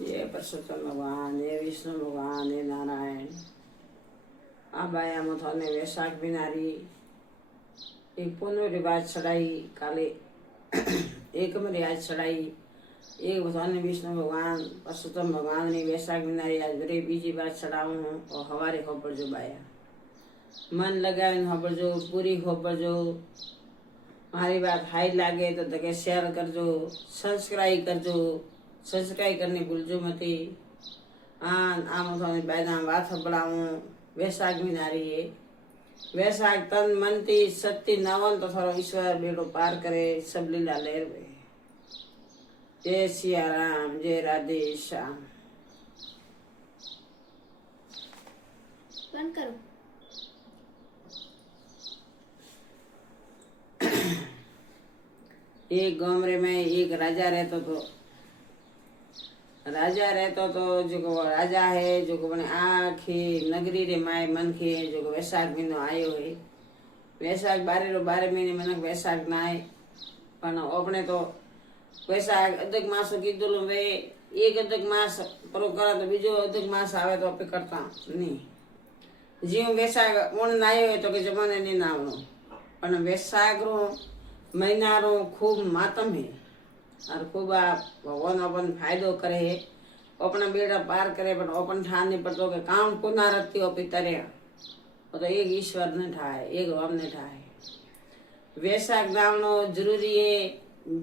ये परसोत्तम भगवान, ये विष्णु भगवान, ये नारायण। आ बाया मथाने वैशाख बिनारी एक पुनः रिवाज चढ़ाई काले एक में रिवाज चढ़ाई एक भगवान विष्णु भगवान परसोत्तम भगवान ने वैशाख बिनारी आज बड़े बीजी बात चढ़ाऊँ हूँ और हवारे खबर जो बाया मन लगाए खबर जो पूरी खबर जो मारी बात हाई लागे तो दगे शेयर करजो, सब्सक्राइब करजो, सब्सक्राइब करने भूलजो मती। आम थोड़ी बैदा बात संभळाऊं वैशाख महीनारी है वैशाख तन मन थी सत्य नवन तो थोड़ा ईश्वर बेड़ो पार करे सब लीला लेर वे। जय सिया राम, जय राधे श्याम। बंद करो। एक गामरे में एक राजा रहता तो जो राजा है जो बने आखी नगरी रे माए मन के जो वैशाख महीनो आयो है वैशाख 12 महीने मनक वैशाख ना आए पण अपने तो वैशाख अधिक मास कीधुं वे एक अधिक मास परो करा तो बीजो अधिक मास आवे तो अपने करता नहीं जीव वैशाख ओण ना आयो तो के जमाने नहीं नावनो पण वैशाख रो महीना रो खूब मातम है और खूब भगवान अपन फायदो करे है अपना बेड़ा पार करे पर अपन ठान नहीं पड़तो के काम पुनरावृत्ति ओपी तरया तो एक ईश्वर ने ठाए एक राम ने ठाए। वैशाख नाम नो जरूरी है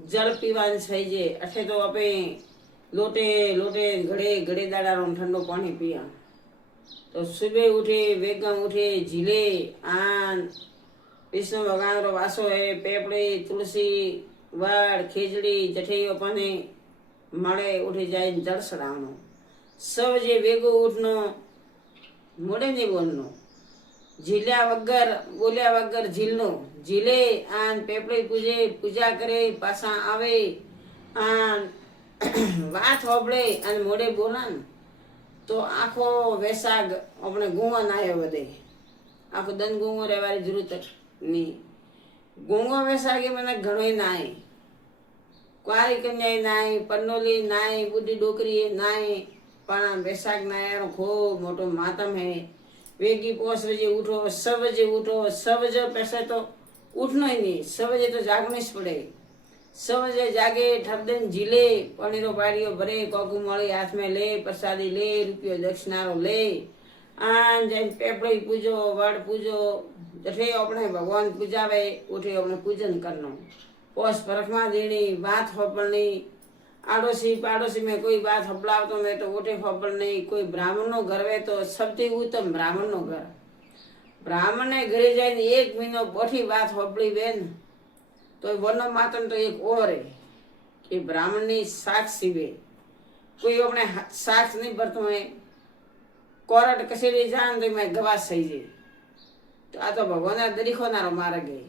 जल पीवान सही जे अठे तो अपे लोटे लोटे घड़े घड़े दाड़ा रो ठंडो पानी पिया तो सुबह उठे वेगम उठे झीले आन विष्णु भगवान रो वासो है पेपड़ी तुलसी वड़ खीजड़ी जठे अपने मळे उठे जाए जल चढ़ावनो सब जे वेगो उठनो मोड़े नहीं बोलनो झील्या वगर बोलिया वगर झीलनो झीले आन पेपड़ी पूजा करे पासा आवे आन वात होबळे अन मोड़े बोलन तो आखो वैशाख अपने गुंगो नायो वधे आखो दन गुंगो रहवारी जरूरत नहीं गुंगो वैशाखी मन घणो नाय कुआरी कन्या नाय पन्नोली नाय बुढ़ी डोकरी नाय पण वैशाख नायर खूब मोटो मातम है। वेगी 5 बजे उठो 6 बजे उठो 6 बजे पैसे तो उठना ही नहीं 6 बजे तो जागने ज पड़े 6 बजे जागे ठरदन झीले पनीरो पाड़ियो भरे कोकू मળી हाथ में ले प्रसादी ले रुपयो दक्षिणारो ले आन जैन पेपड़ी पूजो वड़ पूजो जठे अपने भगवान पूजावे उठे अपने पूजन करनो पोस परखमा देनी बात होपड़नी आड़ोसी पाड़ोसी में कोई बात हपड़ाव तो मैं तो उठे होपड़ नहीं कोई ब्राह्मण नो घर वे तो सबसे उत्तम ब्राह्मण नो घर ब्राह्मण ने घरे जाए एक महीनो पोठी बात होपड़ी बेन तो वनो मातम तो एक और है कि ब्राह्मण नी साक्ष सीवे कोई अपने साक्ष नहीं भरतो है कोर्ट कचेरी जान तो मैं गवाह सही जे तो आ तो भगवान दरीखो नारो मार्ग है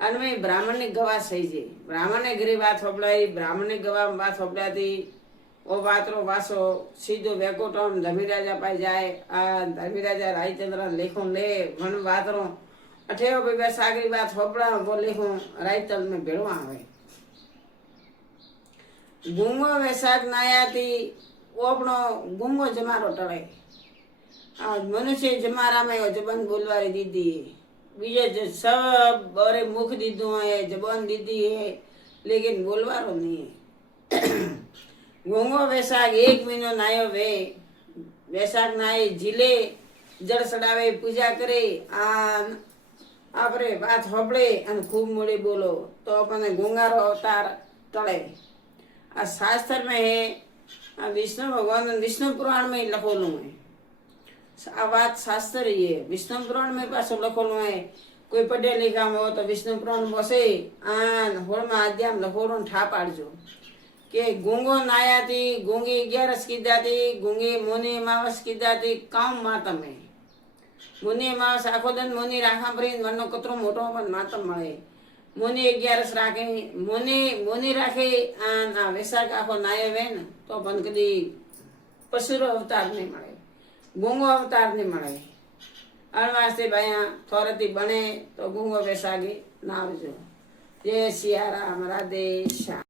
अन में ब्राह्मण ने गवाह सही जे ब्राह्मण ने घरे बात होपड़ाई ब्राह्मण ने गवाह बात होपड़ाती ओ बातरो वासो सीधो वेकोटम धमीराजा पाई जाए आ धमीराजा रायचंद्र लेखो ले मन बातरो अठेओ पे वैशाखी बात होपड़ा वो लेखो रायतल में भेड़वा आवे गुंगो वैशाख नायाती ओ अपनो गुंगो जमारो टळे मनुष्य जमारा में जबान बोलवारी दीदी बीजे सब बड़े मुख दीदू है जबान दीदी है लेकिन बोलवारो नहीं है। गुंगो वैशाख एक महीनो नायो वे वैशाख नाये झीले जल चढ़ावे पूजा करे आन आपरे बात होबड़े अन खूब मोड़ी बोलो तो अपने गुंगारो अवतार टळे। आ शास्त्र में है विष्णु भगवान विष्णु पुराण में लखोलू है आ बात शास्त्र ही है विष्णु पुराण में पासो लखोलू है कोई पढ़े लिखा हो तो विष्णु पुराण बसे आन होळमा अध्याय लखोड़ो ठा पाड़जो के गुंगो नाया थी गुंगी 11 की दाती गुंगी मुनि मावस की दाती काम मातम है मुनि मावस आखो दिन मुनि राखा भरी मनो कतरो मोटो पण मातम मळे मुनि 11 राखे मुनि राखे आ वैशाख आखो नायो वे न तो पण कदी पशुरो अवतार नहीं मळे गुंगो अवतार नहीं मळे अण वास्ते भाया थोरती बने तो गुंगो वैशाखी नावजो। जय सिया राम, राधे श्याम।